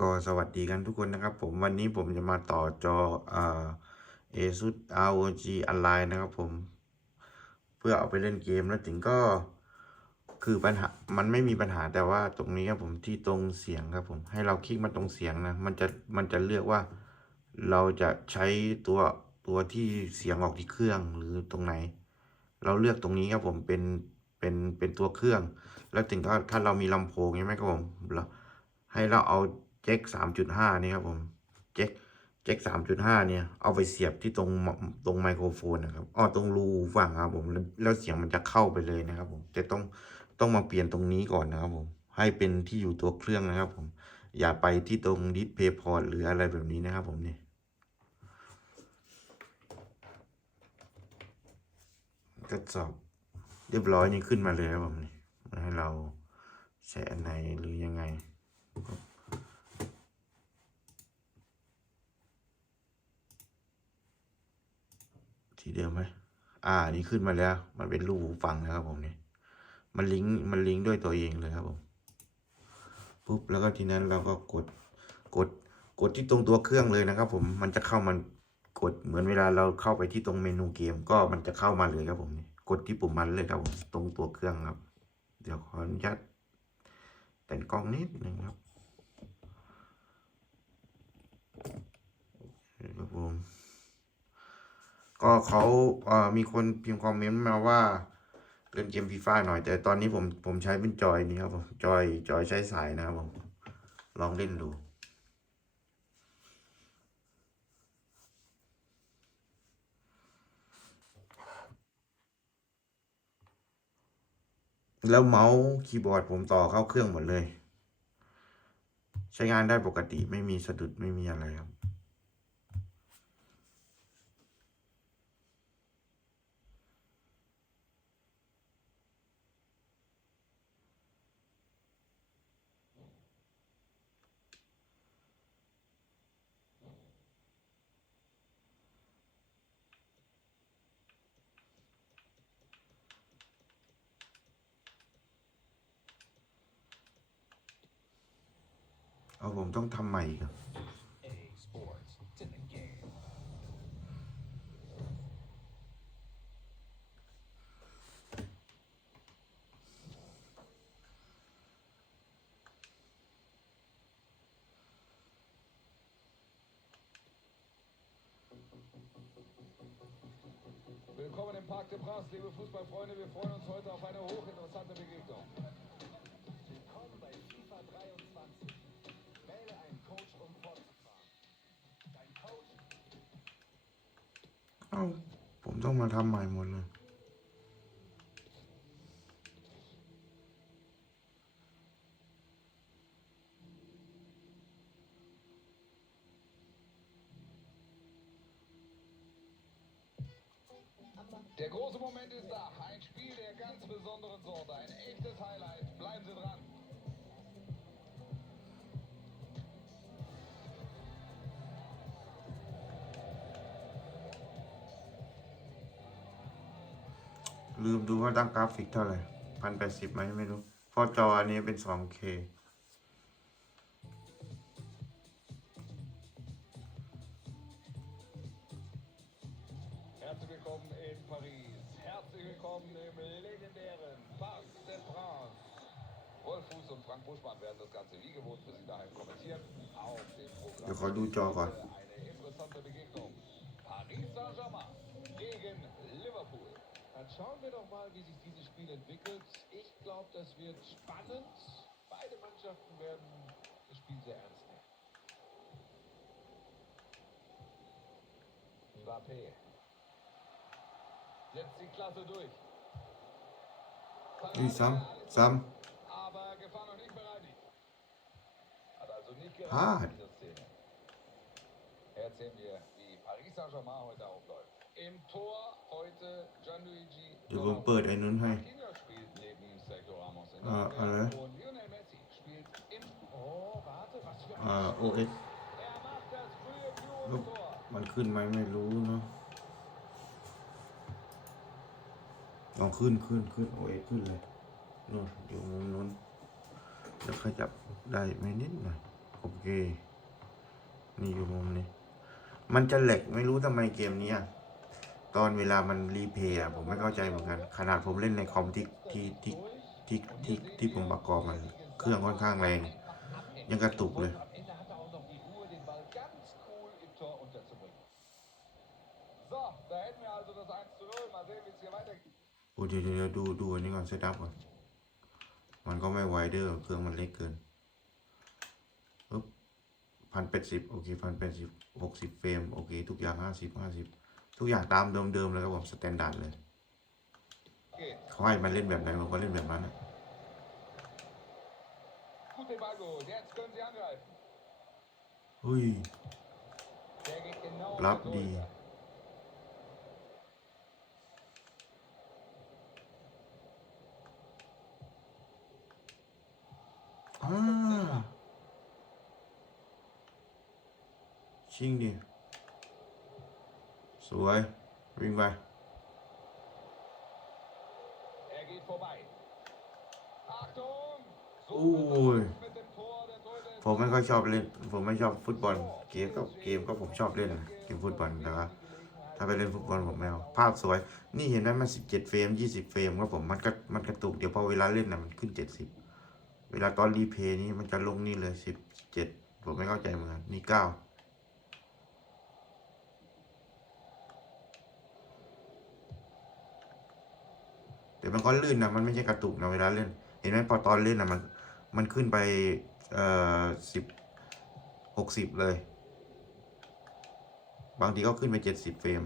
ก็สวัสดีกันทุกคนนะครับ ผม วันนี้ผมจะมาต่อจอเอซูด ROG ออนไลน์นะครับผม เพื่อเอาไปเล่นเกมแล้วถึงก็ คือปัญหามันไม่มีปัญหาแต่ว่าตรงนี้ครับผมที่ตรงเสียงครับผม ให้เราคลิกมาตรงเสียงนะ มันจะมันจะเลือกว่า เราจะใช้ตัวตัวที่เสียงออกที่เครื่องหรือตรงไหน เราเลือกตรงนี้ครับผมเป็นเป็นเป็นตัวเครื่อง แล้วถึงก็ถ้าเรามีลำโพงใช่ไหมครับผมเราให้เราเอาจ็คสามจุดห้านี่ครับผมเจ็คเจ็คสามจุดห้าเนี่ย เอาไปเสียบที่ตรงตรงไมโครโฟนนะครับอ๋อตรงรูฝั่งครับผมแล้วเสียงมันจะเข้าไปเลยนะครับ ผม แต่ต้องต้องมาเปลี่ยนตรงนี้ก่อนนะครับผม ให้เป็นที่อยู่ตัวเครื่องนะครับผมอย่าไปที่ตรงดิสเพย์พอร์ตหรืออะไรแบบนี้นะครับผมเนี่ยทดสอบเรียบร้อยนี่ขึ้นมาเลยครับผมนี่ให้เราแสะในหรือยังไงทีเดียวไหม อ่า นี่ขึ้นมาแล้ว มันเป็นรูปฟังนะครับ ผมนี่ มันลิงก์มันลิงก์ด้วยตัวเองเลยครับผม ปุ๊บ แล้วก็ทีนั้นเราก็กด กด กดที่ตรงตัวเครื่องเลยนะครับผม มันจะเข้ามัน กด เหมือนเวลาเราเข้าไปที่ตรงเมนูเกม ก็มันจะเข้ามาเลยครับผมนี่ กดที่ปุ่มมันเลยครับผมตรงตัวเครื่องครับ เดี๋ยวขออนุญาตแต่งกล้องนิดหนึ่งครับครับ ผมก็เขาเอ่อมีคนพิมพ์คอมเมนต์มาว่าเล่นเกมฟีฟ่าหน่อย แต่ตอนนี้ผม ผมใช้เป็นจอยนี่ครับผมจอย จอยใช้สายนะครับผมลองเล่นดู แล้วเมาส์คีย์บอร์ดผมต่อเข้าเครื่องหมดเลย ใช้งานได้ปกติไม่มีสะดุดไม่มีอะไรครับเอาผมต้องทำใหม่อีก Willkommen im Park de Prince, liebe Fußballfreunde. Wir freuen uns heute auf eine hochinteressante Begegnung. ต้องมาทำใหม่หมดเลย Der große Moment ist da. Ein Spiel der ganz besonderen Sorte. Ein echtes Highlight. Bleiben Sie dran. ลืมดูว่าตั้งกราฟิกเท่าไหร่พันแปดสิบไหมไม่รู้พอจออันนี้เป็นสองเคเดี๋ยวขอดูจอก่อน Dann schauen wir doch mal, wie sich dieses Spiel entwickelt. Ich glaube, das wird spannend. Beide Mannschaften werden das Spiel sehr ernst nehmen. Mbappé setzt die Klasse durch. Hey, Sam, Sam. Aber Gefahr noch nicht bereinigt. Hat also nicht gerade ah. in dieser Szene. Erzählen wir, wie Paris Saint-Germain heute aufläuft. เดี๋ยวผมเปิดไอ้นั้นให้อ่าอะไรอ่าโอเอสมันขึ้นไหมไม่รู้เนาะลองขึ้นขึ้นขึ้นโอเอขึ้นเลยนู่นอยู่มุมนู้นจะขยับได้ไหมนิดหน่อยโอเค นี่อยู่มุมนี้ มันจะเหล็กไม่รู้ทำไมเกมนี้อ่ะตอนเวลามันรีเพย์ผมไม่เข้าใจเหมือนกัน ขนาดผมเล่นในคอมที่ ที่ที่ที่ที่ที่ผมประกอบมันเครื่องค่อนข้างแรง ยังกระตุกเลยโอ้เดี๋ยวเดี๋ยวดูดูอันนี้ก่อนเซตอัพก่อน มันก็ไม่ไวเดอร์เครื่องมันเล็กเกินปุ๊บพันแปดสิบโอเคพันแปดสิบหกสิบเฟรมโอเค ทุกอย่างห้าสิบห้าสิบทุกอย่างตามเดิมๆเลยครับผมสแตนดาร์ดเลยเขาให้มันเล่นแบบไหนเราก็เล่นแบบนั้นฮะ้ยรับดีอาชิงดีสวย วิ่งไปอู้ยผมไม่ค่อยชอบเล่นผมไม่ชอบฟุตบอล เกมก็เกมก็ผมชอบเล่นนะเกมฟุตบอลแต่ว่าถ้าไปเล่นฟุตบอลผมแมว ภาพสวย นี่เห็นไหมมันสิบเจ็ดเฟรมยี่สิบเฟรมครับผมมันก็มันกระตุก เดี๋ยวพอเวลาเล่นนะมันขึ้นเจ็ดสิบเวลาตอนรีเพย์นี้มันจะลงนี่เลยสิบเจ็ดผมไม่เข้าใจเหมือนกันนี่เก้าแต่มันก็ลื่นนะมันไม่ใช่กระตุกนะเวลาเล่น เห็นไหมพอตอนเล่นนะมัน มันขึ้นไป เอ่อสิบหกสิบเลย บางทีก็ขึ้นไปเจ็ดสิบเฟรม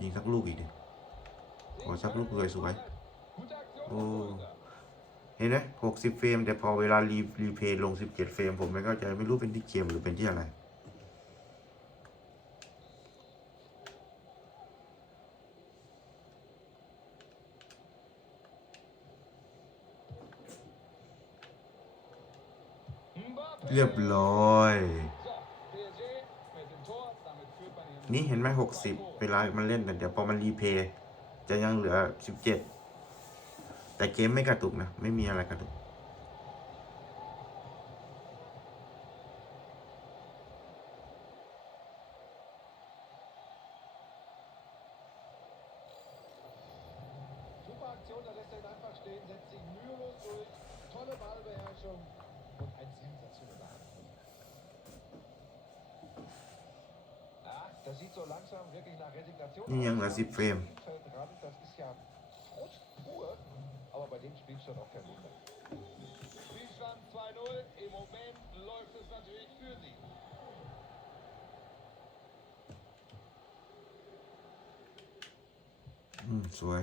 ยิงสักลูกอีกดิขอสักลูกเลยสวยโอ้เห็นไหมหกสิบเฟรม แต่พอเวลารีรีเพย์ลงสิบเจ็ดเฟรม ผมไม่เข้าใจไม่รู้เป็นที่เกมหรือเป็นที่อะไรเรียบร้อย นี่เห็นไหมหกสิบเวลามันเล่น แต่เดี๋ยว พอ มันรีเพย์ จะยังเหลือสิบเจ็ดแต่เกมไม่กระตุกนะ ไม่มีอะไรกระตุก t h a n s e o u und ein sensationeller Das sieht so langsam wirklich nach Resignation aus. Ja, das ist Frame. Das ist ja Frust pur, aber bei dem Spielstand auch kein Wunder. Spielstand 2-0. Im Moment läuft es natürlich für sie. Hm, สวย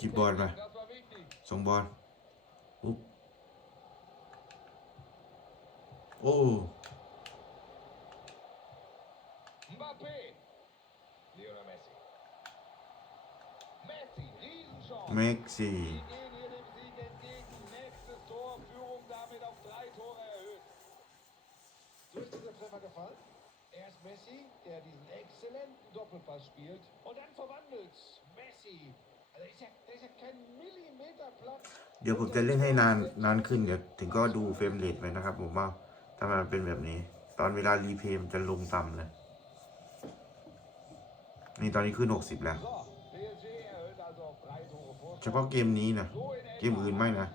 จีบอลไปส่งบอลปุ๊บโอ้เม็กซี่เดี๋ยวผมจะเล่นให้นานนานขึ้นเดี๋ยว ถึงก็ดูเฟรมเรทไปนะครับผมว่าทำไมันเป็นแบบนี้ ตอนเวลารีเพย์มันจะลงต่ำเลย นี่ตอนนี้ขึ้นหกสิบแล้ว เฉพาะเกมนี้นะ เกมอื่นไม่นะ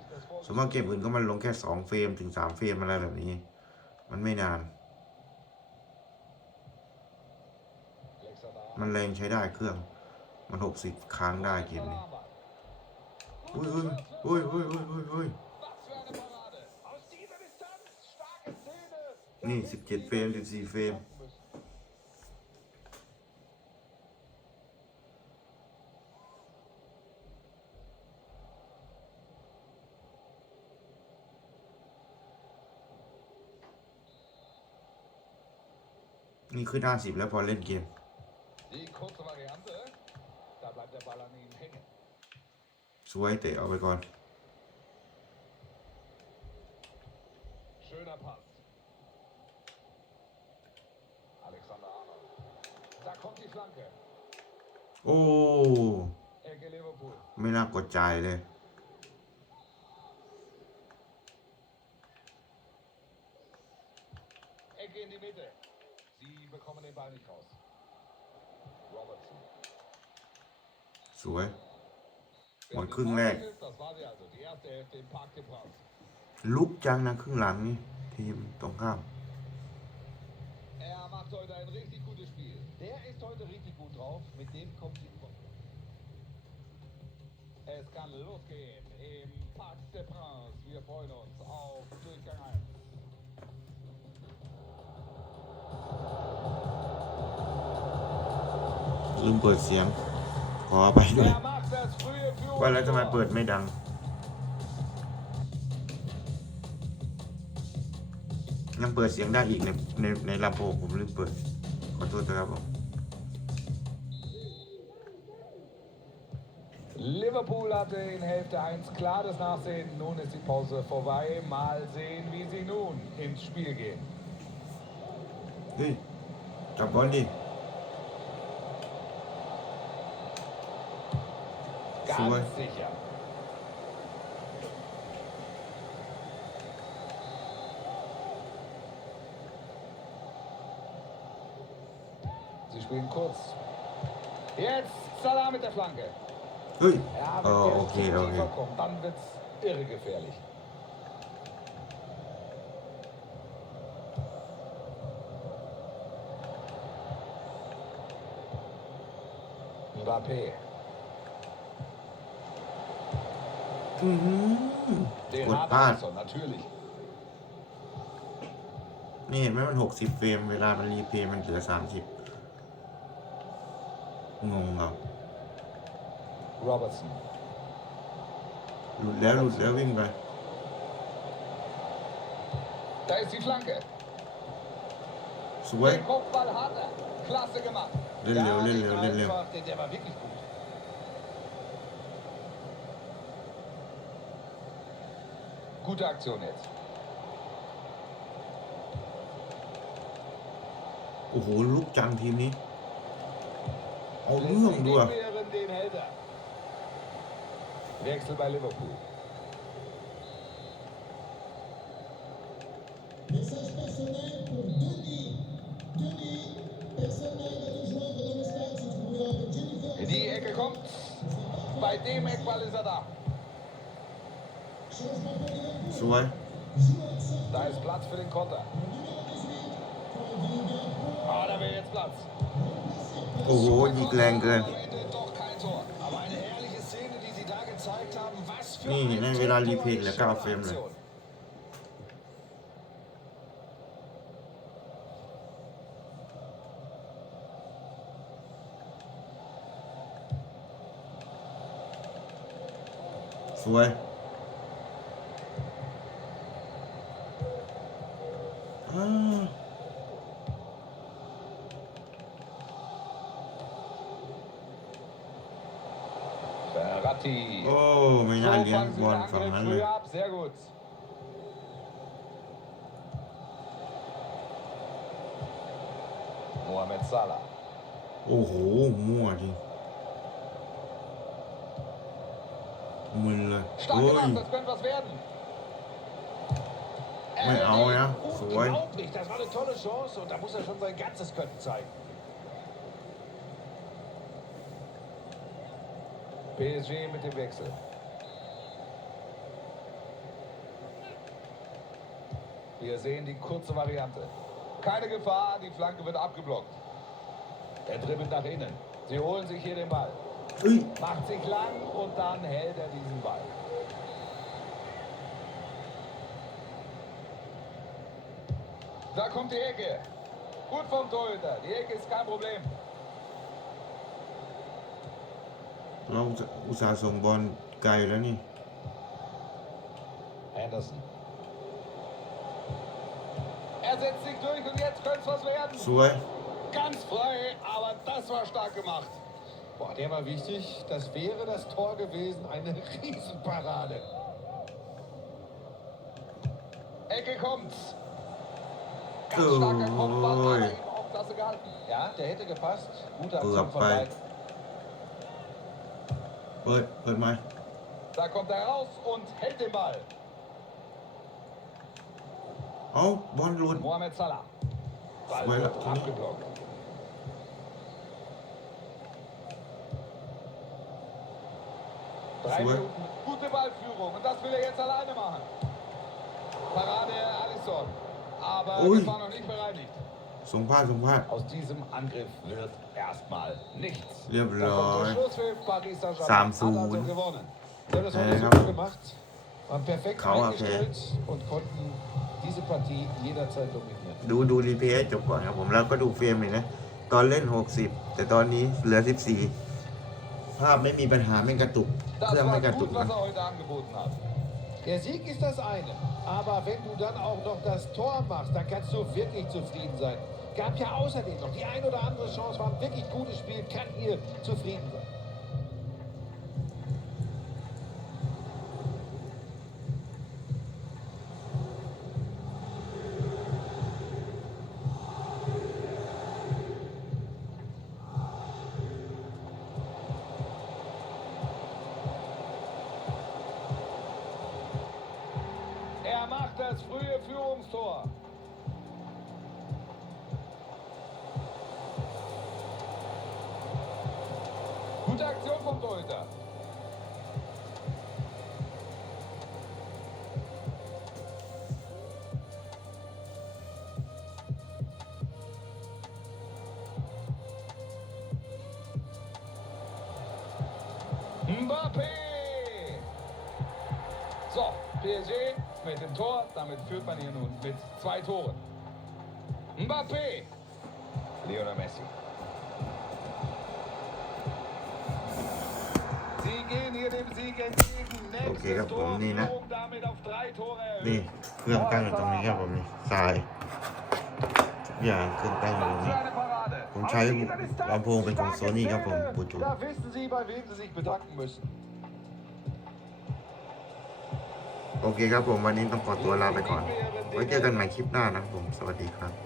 สมมติว่าเกมอื่นก็มันลงแค่สองเฟรมถึงสามเฟรมอะไรแบบนี้ มันไม่นาน มันแรงใช้ได้เครื่อง มันหกสิบค้างได้เกมนี้อุ้ยอุ้ยอุ้ยอุ้ยอุ้ยอุ้ยนี่สิบเจ็ดเฟรมสิบสี่เฟรม นี่ขึ้นห้าสิบแล้วพอเล่นเกมสวยเตะเอาไปก่อน Schöner Pass. โอ้ไม่น่ากดใจเลยเสวยหมดครึ่งแรกลุกจังนะครึ่งหลังนี่ทีมตรงข้าม Der ist heute richtig gut drauf. Mit dem kommt die Woche. Es kann losgehen im Parc d e p r i n c e Wir freuen uns auf Durchgang 1. ลืมเปิดเสียงขอไปด้วยว่าแล้วทำไมเปิดไม่ดัง ยังเปิดเสียงได้อีกในในในลำโพงผมลืมเปิด Готуйте яблук. Liverpool hatte in Hälfte 1 klar das Nachsehen. Nun ist die Pause vorbei. Mal sehen, wie sie nun ins Spiel gehen. Hey, da Bondi. Ganz sicher. spielen kurz. Jetzt Salah mit der Flanke. Ui. Ja, wenn oh, okay, der okay. kommt, dann wird's irre gefährlich. Mbappé. Mhm. Den Gut มาก Havertz, ah. also, natürlich. นี่เห็นไหมมัน60เฟรมเวลามันรีเพลย์มันเหลือ30 Robertson. bei. Da ist die Flanke. Sway. Den Kopfball hat er. Klasse gemacht. Lille, Lille, Lille, Lille. Der, der war wirklich gut. Gute Aktion jetzt. โอ้โหลูกจังทีมนี้ Berührung oh, durch. Wechsel bei Liverpool. In die Ecke kommt. Bei dem Eckball ist er da. ein. Da ist Platz für den Konter. Ah, da wäre jetzt Platz. โอ้โหยิงแรงเกินนี่ในเวลารีเพย์เหลือเก้าเฟรมเลยสวยอ่า Party. Oh, Medaillen so wurden verhandelt. Sehr gut. Mohamed Salah. oh Mohamed. Müller. Stark gemacht, das könnte was werden. Mein Auer, ja. Freut. Unglaublich, das war eine tolle Chance und da muss er schon sein ganzes Können zeigen. PSG mit dem Wechsel. Wir sehen die kurze Variante. Keine Gefahr, die Flanke wird abgeblockt. Er dribbelt nach innen. Sie holen sich hier den Ball. Macht sich lang und dann hält er diesen Ball. Da kommt die Ecke. Gut vom Torhüter. Die Ecke ist kein Problem. เราอุตส่าห์ส่งบอลไกลแล้วนี่ Anderson. Er setzt sich durch und jetzt könnte es was werden. Ganz frei, aber das war stark gemacht. Boah, der war wichtig. Das wäre das Tor gewesen. Eine Riesenparade. Ecke kommt. Ganz starker Kopfball, Ja, der hätte gepasst. Guter Aktion von beiden. เปิดเปิดมา Da kommt er raus und hält den Ball. เอาบอลหลุด Mohamed Salah. Ball Salah. wird abgeblockt. Drei Minuten. Gute Ballführung. Und das will er jetzt alleine machen. Parade Alisson. Aber Ui. das war noch nicht bereinigt. สูงพลาดสูงพลาดเรียบร้อยสามศูนย์ใช่ครับเขาโอเคดูดู รีเพย์จบก่อนครับผมแล้วก็ดูเฟรมเลยนะตอนเล่นหกสิบแต่ตอนนี้ เหลือสสิบี่ภาพไม่มีปัญหาไม่กระตุกเครื่องไม่กระตุกนะ Der Sieg ist das eine, aber wenn du dann auch noch das Tor machst, dann kannst du wirklich zufrieden sein. Gab ja außerdem noch die ein oder andere Chance, war ein wirklich gutes Spiel, kann hier zufrieden sein. das frühe Führungstor. Gute Aktion vom Torhüter. führt man hier nun mit zwei Toren. Mbappé, Lionel Messi. Sie gehen hier dem Sieg entgegen. Nächstes Tor, Führung damit auf drei Tore นี่ erhöht. เครื่องตั้งอยู่ตรงนี้ครับผมนี่ทรายทุกอย่างเครื่องตั้งอยู่ตรง Was นี้ für eine Parade. Aus dieser Distanz. ผมใช้ลำโพงเป็นของ Starke Sony ครับผม Bluetooth Da wissen Sie, bei wem Sie sich bedanken müssen. โอเคครับผมวันนี้ต้องขอตัวลาไปก่อนไว้เจอกันใหม่คลิปหน้านะผม สวัสดีครับ